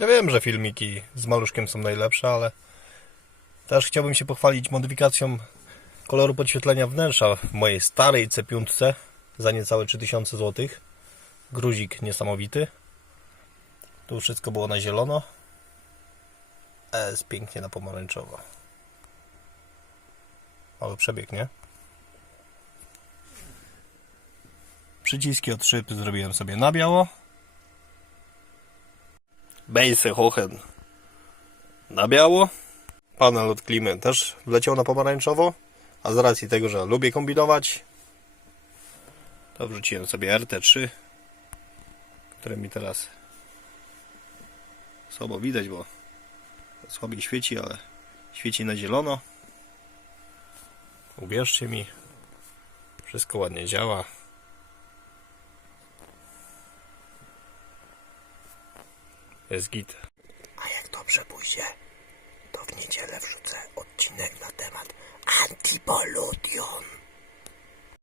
Ja wiem, że filmiki z maluszkiem są najlepsze, ale też chciałbym się pochwalić modyfikacją koloru podświetlenia wnętrza w mojej starej C5 za niecałe 3000 zł. Gruzik niesamowity. Tu wszystko było na zielono. A jest pięknie na pomarańczowo. Mały przebieg, nie? Przyciski od szyb zrobiłem sobie na biało. Bejse Hochen na biało. Panel od klimy też wleciał na pomarańczowo. A z racji tego, że lubię kombinować, to wrzuciłem sobie RT3, które mi teraz słabo widać, bo słabiej świeci, ale świeci na zielono. Uwierzcie mi, wszystko ładnie działa. Jest git. A jak dobrze pójdzie, to w niedzielę wrzucę odcinek na temat Antipolution.